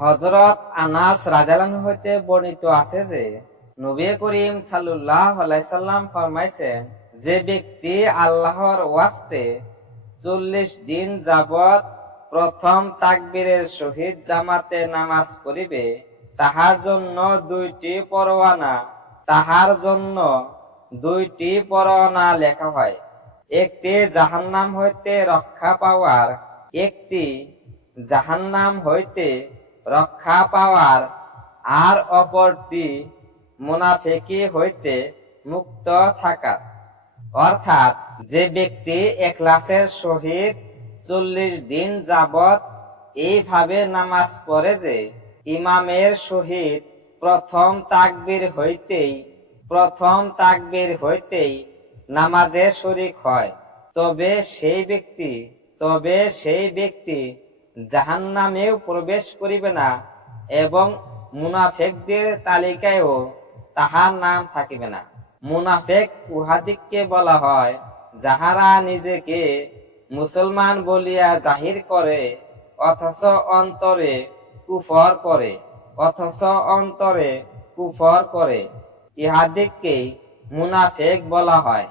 হযরত আনাস রাদিয়াল্লাহু হইতে বর্ণিত আছে যে নবী করিম সাল্লাল্লাহু আলাইহি সাল্লাম ফরমাইছেন, যে ব্যক্তি আল্লাহর ওয়াস্তে 40 দিন যাবত প্রথম তাকবীরের সহিত জামাতে নামাজ পড়িবে, তাহার জন্য দুইটি পরোয়ানা লেখা হয়। একটি জাহান্নাম হইতে রক্ষা পাওয়ার আর অপরটি মুনাফিকি হইতে মুক্ত থাকার। অর্থাৎ যে ব্যক্তি ইখলাসের সহিত 40 দিন যাবত এইভাবে নামাজ পড়ে যে ইমামের সহিত প্রথম তাকবীর হইতেই নামাজে শরীক হয়, তবে সেই ব্যক্তি জাহান্নামেও প্রবেশ করিবে না এবং মুনাফিকদের তালিকায়ও তাহার নাম থাকিবে না। মুনাফিক উহাদিগকে বলা হয়, যাহারা নিজেকে মুসলমান বলিয়া জাহির করে অথচ অন্তরে কুফর করে, ইহাদিগকে মুনাফিক বলা হয়।